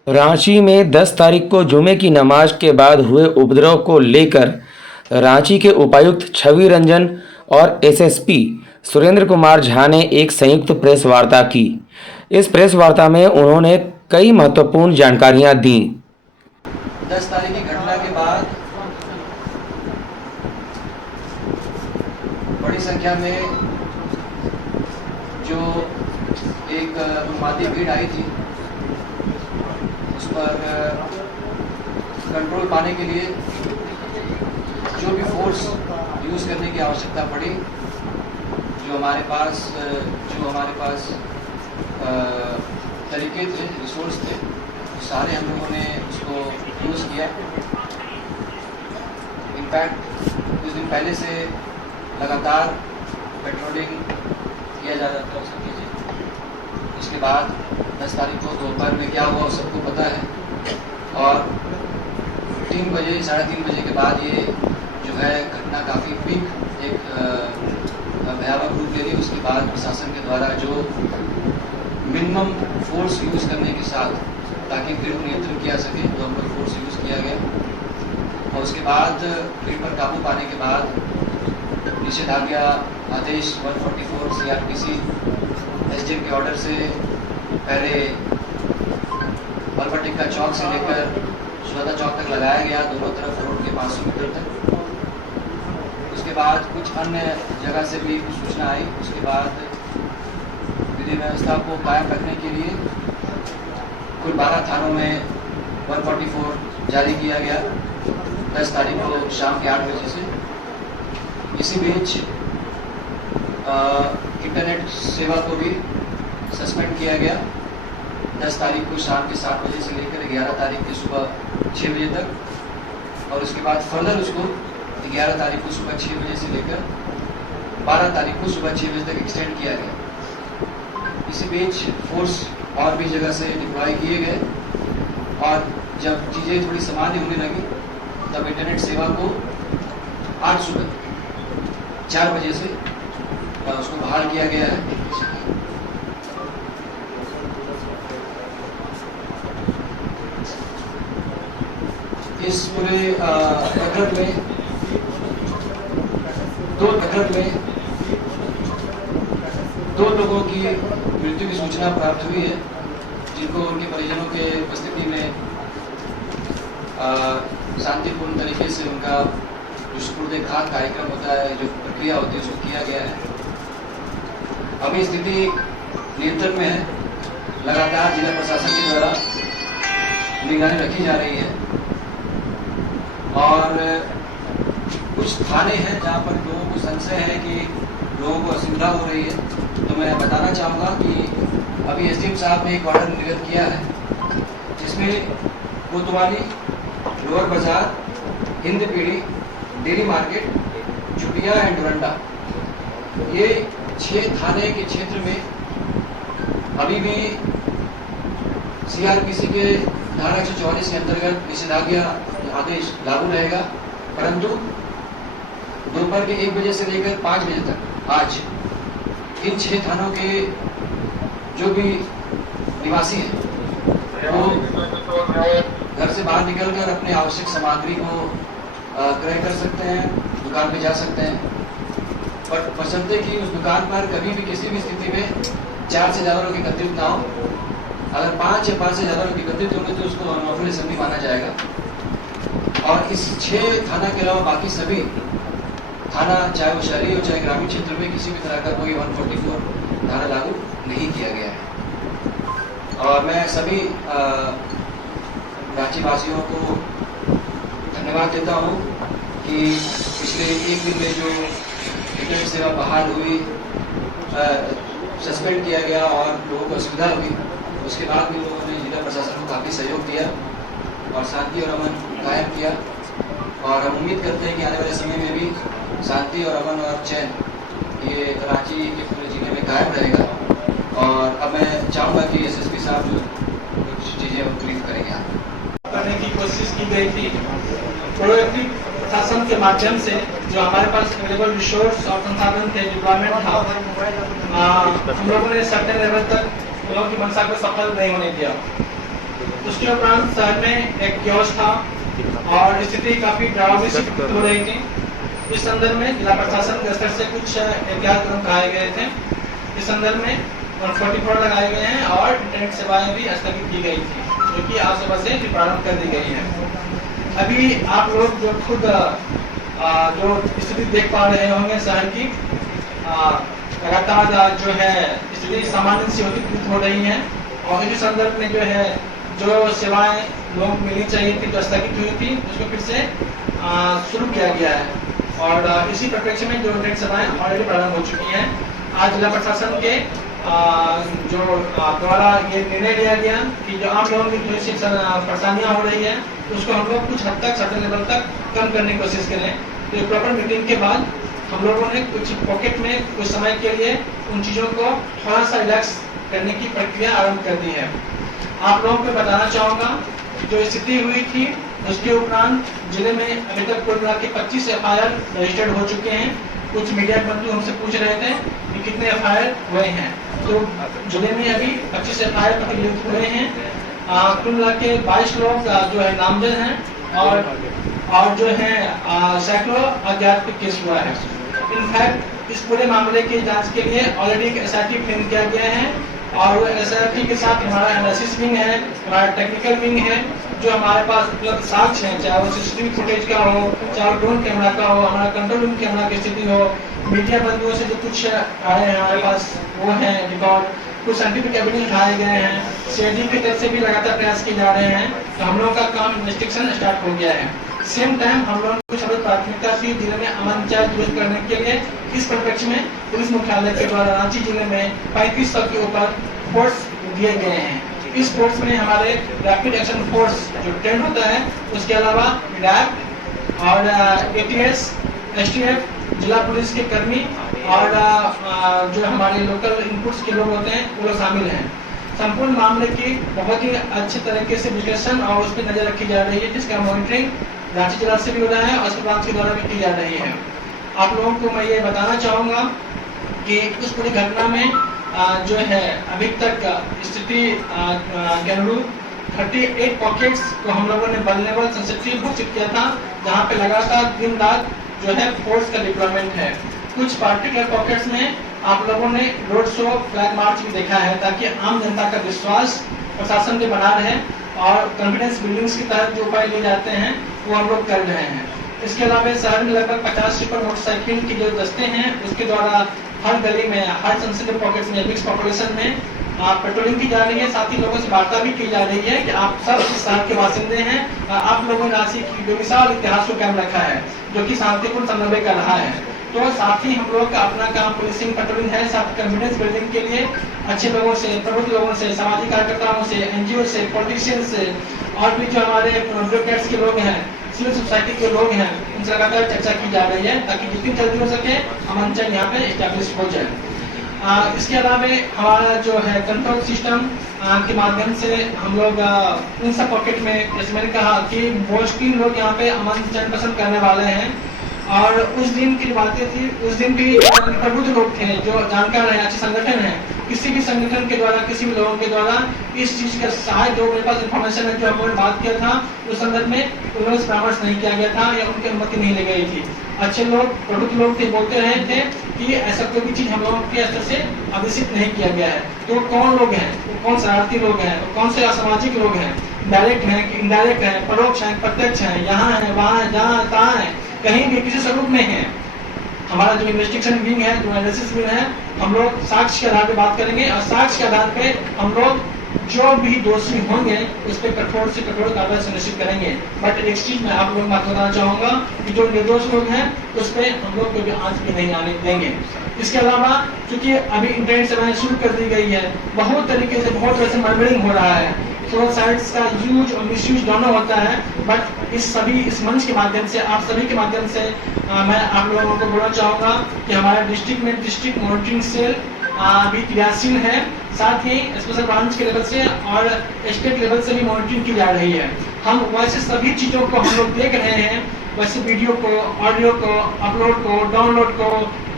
रांची में 10 तारीख को जुमे की नमाज के बाद हुए उपद्रव को लेकर रांची के उपायुक्त छवि रंजन और एसएसपी सुरेंद्र कुमार झा ने एक संयुक्त प्रेस वार्ता की। इस प्रेस वार्ता में उन्होंने कई महत्वपूर्ण जानकारियां दी। 10 तारीख की घटना के बाद बड़ी संख्या में जो एक उन्मादी भीड़ आई थी, उस पर कंट्रोल पाने के लिए जो भी फोर्स यूज़ करने की आवश्यकता पड़ी, जो हमारे पास तरीके थे, रिसोर्स थे, सारे हम लोगों ने उसको यूज़ किया। इनफैक्ट कुछ दिन पहले से लगातार पेट्रोलिंग किया जा रहा था सब चीज़ें। उसके बाद 10 तारीख को दोपहर में क्या हुआ सबको पता है, और 3 बजे 3:30 बजे के बाद ये जो है घटना काफ़ी पीक एक भयावह रूप ले ली। उसके बाद प्रशासन के द्वारा जो मिनिमम फोर्स यूज़ करने के साथ ताकि भीड़ को नियंत्रण किया सके, तो हम लोग फोर्स यूज़ किया गया। और उसके बाद भीड़ पर काबू पाने के बाद निषेधाज्ञा आदेश 144 CRPC SDM के ऑर्डर से पहले बलबटिक्का चौक से लेकर सुजाता चौक तक लगाया गया, दोनों तरफ रोड के 500 मीटर तक। उसके बाद कुछ अन्य जगह से भी सूचना आई। उसके बाद विधि व्यवस्था को कायम रखने के लिए कुल 12 थानों में 144 जारी किया गया 10 तारीख को शाम के 8 बजे से। इसी बीच इंटरनेट सेवा को भी सस्पेंड किया गया 10 तारीख को शाम के 7 बजे से लेकर 11 तारीख की सुबह 6 बजे तक, और उसके बाद फर्दर उसको 11 तारीख को सुबह 6 बजे से लेकर 12 तारीख को सुबह 6 बजे तक एक्सटेंड किया गया। इसी बीच फोर्स और भी जगह से डिप्लॉय किए गए, और जब चीज़ें थोड़ी सामान्य होने लगी तब इंटरनेट सेवा को आज सुबह 4 बजे से उसको बहाल किया गया है। इस पूरे प्रकरण में दो लोगों की मृत्यु की सूचना प्राप्त हुई है, जिनको उनके परिजनों के उपस्थिति में शांतिपूर्ण तरीके से उनका जो सुपुर्दे खाक कार्यक्रम होता है, जो प्रक्रिया होती है, उसको किया गया है। अभी स्थिति नियंत्रण में है। लगातार जिला प्रशासन के द्वारा निगरानी रखी जा रही है, और कुछ थाने हैं जहाँ पर लोगों को संशय है कि लोगों को असुविधा हो रही है। तो मैं बताना चाहूँगा कि अभी SDM साहब ने एक ऑर्डर निर्गत किया है, जिसमें कोतवाली, लोअर बाजार, हिंद पीढ़ी, dairy market, Chutia and Doranda, ये 6 थाने के क्षेत्र में अभी भी CRPC के धारा 144 के अंतर्गत निषेधाज्ञा आदेश लागू रहेगा, परंतु दोपहर के 1 बजे से लेकर 5 बजे तक आज इन 6 थानों के जो भी निवासी हैं वो घर से बाहर निकलकर अपने आवश्यक सामग्री को क्रय कर सकते हैं, दुकान पे जा सकते हैं, पर बशर्ते कि उस दुकान पर कभी भी किसी भी स्थिति में 4 से ज़्यादा लोग एकत्रित ना हो। अगर 5 या 5 से ज़्यादा लोग एकत्रित होंगे तो उसको अनलॉफुल असेंबली माना जाएगा। और इस 6 थाना के अलावा बाकी सभी थाना, चाहे वो शहरी हो चाहे ग्रामीण क्षेत्र में, किसी भी तरह का कोई 144 धारा लागू नहीं किया गया है। और मैं सभी रांची वासियों को धन्यवाद देता हूँ कि पिछले 1 दिन में जो इंटरनेट सेवा बहाल हुई, सस्पेंड किया गया और लोगों को असुविधा हुई, उसके बाद भी लोगों ने जिला प्रशासन को काफ़ी सहयोग दिया और शांति और अमन कायम किया। और हम उम्मीद करते हैं कि आने वाले समय में भी शांति और अमन और चैन ये रांची के पूरे जिले में कायम रहेगा। और अब मैं चाहूँगा कि SSP साहब जो कुछ चीज़ें ब्रीफ करेंगे करने की कोशिश की गई थी। प्रोएक्टिव प्रशासन के माध्यम से जो हमारे पास अवेलेबल रिसोर्स और संसाधन थे, डिप्लॉयमेंट था, हम लोगों ने सर्टेन लेवल तक लोगों की मंशा को सफल नहीं होने दिया। उसके उपरांत शहर में एक कियोस्क था और स्थिति काफी डरावनी सी प्रतीत हो रही थी। इस संदर्भ में जिला प्रशासन के स्तर से कुछ एहतियात कदम उठाए गए थे। इस संदर्भ में 144 लगाए गए हैं और इंटरनेट सेवाएं भी स्थगित की गई थी, जो कि आज सुबह से प्रारंभ कर दी गई है। अभी आप लोग जो खुद जो स्थिति देख पा रहे होंगे शहर की, लगातार जो है स्थिति सामान्य सी होती हो रही है और इसी संदर्भ में जो है जो सेवाएं लोगों को मिलनी चाहिए थी, जो स्थगित हुई थी, उसको फिर से शुरू किया गया है और इसी परिप्रेक्ष्य में जो इंटरनेट सेवाएं ऑलरेडी प्रारंभ हो चुकी हैं। आज जिला प्रशासन के जो द्वारा ये निर्णय लिया गया कि जो आम लोगों की थोड़ी सी परेशानियां हो रही है उसको हम लोग कुछ हद तक सर्टेन लेवल तक कम करने की कोशिश करें। तो एक प्रॉपर मीटिंग के बाद हम लोगों ने कुछ पॉकेट में कुछ समय के लिए उन चीज़ों को थोड़ा सा रिलैक्स करने की प्रक्रिया आरंभ कर दी है। आप लोगों को बताना चाहूँगा जो स्थिति हुई थी उसके उपरांत जिले में अभी तक कुल मिला के 25 FIR रजिस्टर्ड हो चुके हैं। कुछ मीडिया बंधु हमसे पूछ रहे थे कि कितने FIR हुए हैं, तो जिले में अभी 25 FIR प्रतिबंधित हुए हैं। कुल मिला के 22 लोग जो है नामजद हैं और जो है सैकड़ों अज्ञात पे केस हुआ है। इनफैक्ट इस पूरे मामले की जांच के लिए ऑलरेडी एक SIT फ्रेम किया गया है और SIT के साथ हमारा एनालिसिस विंग है, हमारा टेक्निकल विंग है, जो हमारे पास उपलब्ध साक्ष्य हैं, चाहे वो CCTV फुटेज का हो, चाहे ड्रोन कैमरा का हो, हमारा कंट्रोल रूम कैमरा की स्थिति हो, मीडिया बंधुओं से जो कुछ आए हैं हमारे पास वो है रिकॉर्ड, कुछ साइंटिफिक एविडेंस उठाए गए हैं। CID की तरफ से भी लगातार प्रयास किए जा रहे हैं, तो हम लोगों का काम इन्वेस्टिगेशन स्टार्ट हो गया है। सेम टाइम हम लोगों को सबसे प्राथमिकता थी जिले में अमन चाहे दुरुस्त करने के लिए। इस परिप्रेक्ष्य में पुलिस मुख्यालय के द्वारा रांची जिले में 3500 के ऊपर फोर्स दिए गए हैं। इस फोर्स में हमारे रैपिड एक्शन फोर्स जो ट्रेंड होता है, उसके अलावा रैप और ATS, STF, जिला पुलिस के कर्मी और जो हमारे लोकल इनपुट्स के लोग होते हैं वो लोग शामिल हैं। संपूर्ण मामले की बहुत ही अच्छे तरीके से विश्लेषण और उस पर नजर रखी जा रही है, जिसका मॉनिटरिंग रांची जिला से भी हो रहा है और उसके ब्रांच के द्वारा भी की जा रही है। आप लोगों को मैं ये बताना चाहूँगा कि इस पूरी घटना में जो है अभी तक स्थिति के अनुरूप 38 पॉकेट्स को हम लोगों ने वल्नरेबल सेंसिटिव घोषित किया था, जहाँ पे लगातार दिन रात जो है फोर्स का डिप्लॉयमेंट है। कुछ पार्टिकुलर पॉकेट्स में आप लोगों ने रोड शो, फ्लैग मार्च भी देखा है, ताकि आम जनता का विश्वास प्रशासन पे बना रहे और कॉन्फिडेंस बिल्डिंग्स के तहत जो उपाय लिए जाते हैं वो हम लोग कर रहे हैं। इसके अलावा शहर में लगभग 50 सुपर मोटरसाइकिल की जो दस्ते हैं उसके द्वारा हर गली में, हर सेंसिटिव पॉकेट्स में, मिक्स पॉपुलेशन में पेट्रोलिंग की जा रही है। साथ ही लोगों से वार्ता भी की जा रही है कि आप सब इस शहर के बासिंदे हैं, आप लोगों ने रांची की बेमिसाल इतिहास को कायम रखा है, जो कि शांतिपूर्ण समन्वय कर रहा है। तो साथ ही हम लोग का अपना काम पुलिसिंग, पेट्रोलिंग है, साथ कॉन्फिडेंस बिल्डिंग के लिए अच्छे लोगों से, प्रबुद्ध लोगों से, सामाजिक कार्यकर्ताओं से, NGO से, पॉलिटिशियन से और भी जो हमारे ब्यूरोक्रेट्स के लोग हैं, सिविल सोसाइटी के लोग हैं, उनसे लगातार चर्चा की जा रही है ताकि जितनी जल्दी हो सके अमन चैन यहाँ पे एस्टैब्लिश हो जाए। इसके अलावा हमारा जो है कंट्रोल सिस्टम के माध्यम से हम लोग इन सब पॉकेट में, जैसे मैंने कहा कि मोस्टली लोग यहाँ पे अमन चैन पसंद करने वाले हैं और उस दिन की बातें थी, उस दिन भी प्रबुद्ध लोग थे जो जानकार हैं, अच्छे संगठन हैं, किसी भी संगठन के द्वारा, किसी भी लोगों के द्वारा इस चीज का सहायता, जो मेरे पास इन्फॉर्मेशन है, जो हम लोगों ने बात किया था उस संदर्भ में उन्होंने परामर्श नहीं किया गया था या उनकी अनुमति नहीं ली गई थी। अच्छे लोग, प्रबुद्ध लोग थे, बोलते रहे थे कि ऐसा कोई भी चीज हम लोगों के स्तर से आदेशित नहीं किया गया है। तो कौन लोग हैं, कौन शरारती लोग हैं, कौन से असामाजिक लोग हैं, डायरेक्ट हैं कि इनडायरेक्ट हैं, परोक्ष हैं, प्रत्यक्ष हैं, यहाँ है, वहाँ है, जहाँ तहाँ है, कहीं भी किसी स्वरूप में है। हमारा जो इन्वेस्टिगेशन विंग है, जो एनालिसिस विंग है, हम लोग साक्ष्य के आधार पे बात करेंगे और साक्ष्य के आधार पे हम लोग जो भी दोषी होंगे उस पर कठोर से कठोर कार्रवाई सुनिश्चित करेंगे। बट एक चीज मैं आप लोग बात बताना चाहूंगा कि जो निर्दोष लोग हैं उस पर हम लोग कोई भी आंच भी नहीं आने देंगे। इसके अलावा चूंकि अभी इंटरनेट सेवाएं शुरू कर दी गई है, बहुत तरीके से, बहुत तरह से मॉनिटरिंग हो रहा है, तो साइट्स का यूज और मिसयूज दोनों होता है। बट इस मंच के माध्यम से, आप सभी के माध्यम से मैं आप लोगों को बोलना चाहूंगा कि हमारे डिस्ट्रिक्ट में डिस्ट्रिक्ट मॉनिटरिंग सेल भी क्रियाशील है, साथ ही स्पेशल ब्रांच के लेवल से और स्टेट लेवल से भी मॉनिटरिंग की जा रही है। हम वैसे सभी चीजों को हम लोग देख रहे हैं, वैसे वीडियो को, ऑडियो को, अपलोड को, डाउनलोड को,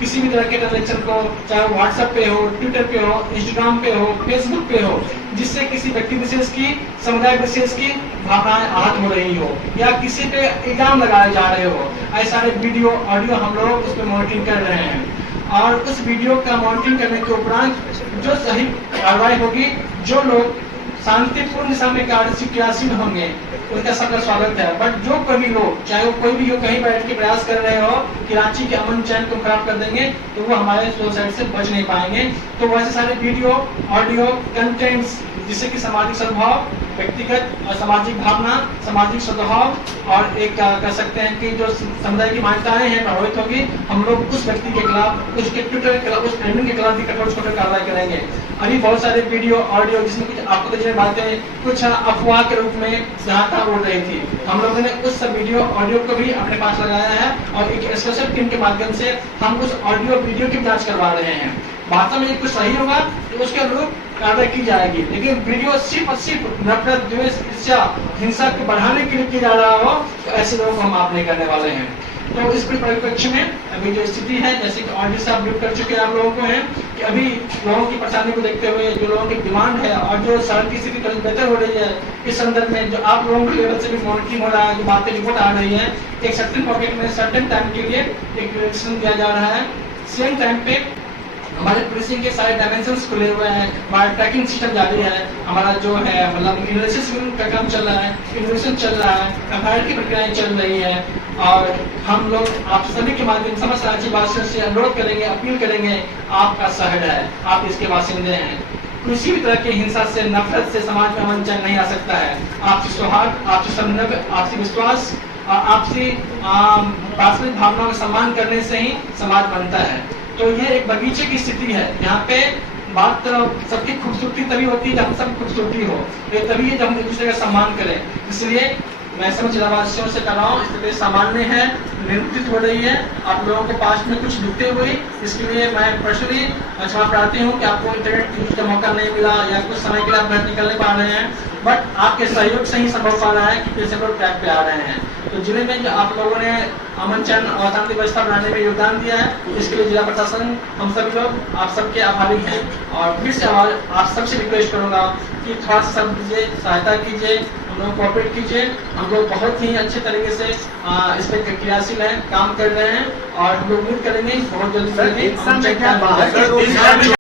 किसी भी तरह के ट्रांजेक्शन को, चाहे वो व्हाट्सएप पे हो, ट्विटर पे हो, इंस्टाग्राम पे हो, फेसबुक पे हो, जिससे किसी व्यक्ति विशेष की, समुदाय विशेष की भावनाएं आहत हो रही हो या किसी पे इल्जाम लगाए जा रहे हो, ऐसे सारे वीडियो ऑडियो हम लोग उस पर मॉनिटरिंग कर रहे हैं। और उस वीडियो का मॉनिटरिंग करने के उपरांत जो सही कार्रवाई होगी, जो लोग शांतिपूर्ण दिशा में क्रियाशील होंगे, उनका सबका स्वागत है। बट जो कभी लोग, चाहे वो कोई भी हो, कहीं बैठ के प्रयास कर रहे हो कि रांची के अमन चैन को खराब कर देंगे, तो वो हमारे सोसाइटी से बच नहीं पाएंगे। तो वैसे सारे वीडियो ऑडियो कंटेंट्स जिससे कि सामाजिक सद्भाव, व्यक्तिगत और सामाजिक भावना, सामाजिक सद्भाव और एक कह सकते हैं कि जो समुदाय की मान्यताएं हैं प्रभावित होगी, हम लोग उस व्यक्ति के खिलाफ, उसके ट्विटर के खिलाफ, उस ट्रेंडिंग के खिलाफ भी कठोर से कठोर कार्रवाई करेंगे। अभी बहुत सारे वीडियो ऑडियो जिसमें कुछ आपको तो बातें कुछ अफवाह के रूप में जहाँ तहाँ उड़ रही थी, हम लोगों ने उस सब वीडियो ऑडियो को भी अपने पास लगाया है और एक स्पेशल टीम के माध्यम से हम उस ऑडियो वीडियो की जांच करवा रहे हैं। वास्तव में कुछ सही होगा तो उसके अनुरूप कार्रवाई की जाएगी, लेकिन वीडियो सिर्फ और सिर्फ नफरत, द्वेष, ईर्ष्या, हिंसा को बढ़ाने के लिए किया जा रहा हो, तो ऐसे लोगों को हम आप नहीं करने वाले हैं। तो इस परिप्रेक्ष्य में अभी जो स्थिति है, जैसे कि ऑडियो से आप ब्रीफ कर चुके हैं आप लोगों को, है कि अभी लोगों की परेशानी को देखते हुए जो लोगों की डिमांड है और जो सड़क की स्थिति थोड़ी बेहतर हो रही है, इस संदर्भ में जो आप लोगों के लेवल से भी मॉनिटरिंग हो रहा है, जो बातें रिपोर्ट आ रही है, एक सर्टेन पॉकेट में सर्टेन टाइम के लिए एक रिलेक्सेशन दिया जा रहा है। सेम टाइम पे हमारे पुलिसिंग के सारे डायमेंशंस खुले हुए हैं, हमारा ट्रैकिंग सिस्टम जारी है, हमारा जो है मतलब इन्वेस्टिगेशन का काम चल रहा है, इन्वेस्टिगेशन चल रहा है, एफआईआर की प्रक्रियाएं चल रही है। और हम लोग आप सभी के माध्यम समस्त राज्यवासियों से अनुरोध करेंगे, अपील करेंगे, आपका शहर है, आप इसके बासिंदे हैं, किसी भी तरह की हिंसा से, नफरत से समाज में अमन चैन नहीं आ सकता है। आपसी सौहार्द, आपसी समन्वय, आपसी विश्वास और आपसी पारस्परिक भावनाओं का सम्मान करने से ही समाज बनता है। तो ये एक बगीचे की स्थिति है, यहाँ पे बात सबकी खूबसूरती तभी होती है जब सब खूबसूरती हो, ये तभी है जब हम एक दूसरे का सम्मान करें। इसलिए मैं समझ जिलावासियों से कर रहा हूँ, स्थिति सामान्य है, नियंत्रित हो रही है। आप लोगों को पास में कुछ दिखते हुए, इसके लिए मैं पर्सनली क्षमा प्रार्थी हूँ कि आपको इंटरनेट यूज का मौका नहीं मिला या कुछ समय के लिए आप घर निकल नहीं पा रहे हैं, बट आपके सहयोग से ही संभव पा रहा है कि फिर से लोग ट्रैक पे आ रहे हैं। तो जिले में जो आप लोगों ने अमन चैन और शांति व्यवस्था बनाने में योगदान दिया है, इसके लिए जिला प्रशासन, हम सभी लोग आप सबके आभारी हैं। और फिर से आप सबसे रिक्वेस्ट करूंगा कि थोड़ा सा सब दीजिए, सहायता कीजिए, हम लोग कोऑपरेट कीजिए। हम लोग बहुत ही अच्छे तरीके से इस पर क्रियाशील हैं, काम कर रहे हैं और हम लोग उम्मीद करेंगे बहुत जल्दी